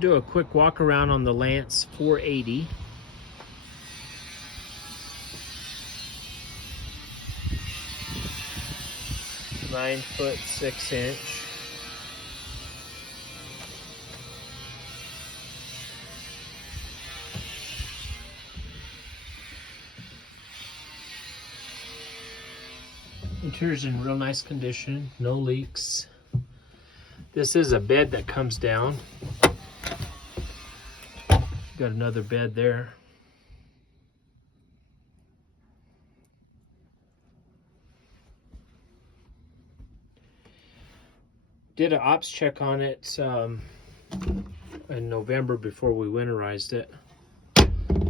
Do a quick walk around on the Lance 480. It's 9 foot 6 inch. Interior's in real nice condition, no leaks. This is a bed that comes down. Got another bed there. Did an ops check on it in November before we winterized it.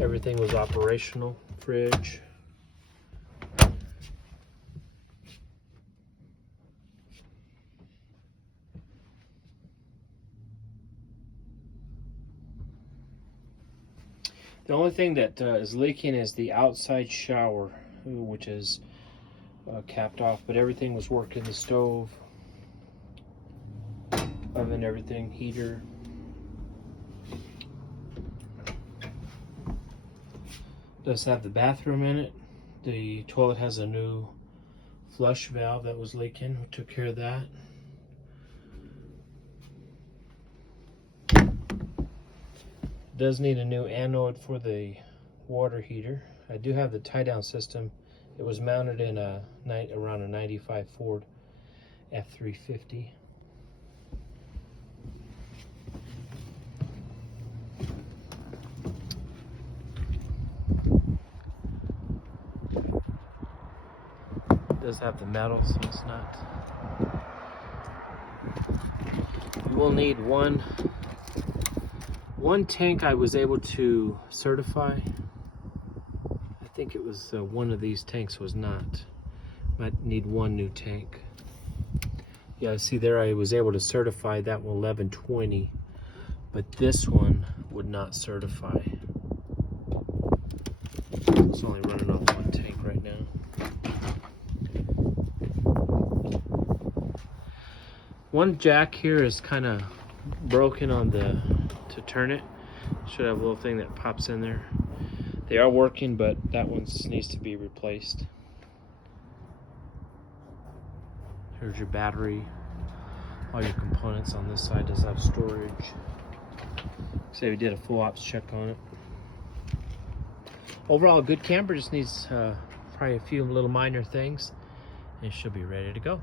Everything was operational. Fridge. The only thing that is leaking is the outside shower, which is capped off, but everything was working. The stove, oven, everything, heater. Does have the bathroom in it. The toilet has a new flush valve that was leaking. We took care of that. Does need a new anode for the water heater. I do have the tie-down system. It was mounted in around a 95 Ford F350. Does have the metal, so it's not. You will need one tank I was able to certify. I think it was one of these tanks was not. Might need one new tank. Yeah, see there I was able to certify that one 1120, but this one would not certify. It's only running off one tank right now. One jack here is kind of broken on to turn it. Should have a little thing that pops in there. They are working, but that one needs to be replaced. Here's your battery. All your components on this side does have storage. Say we did a full ops check on it. Overall, a good camper, just needs probably a few little minor things, and it should be ready to go.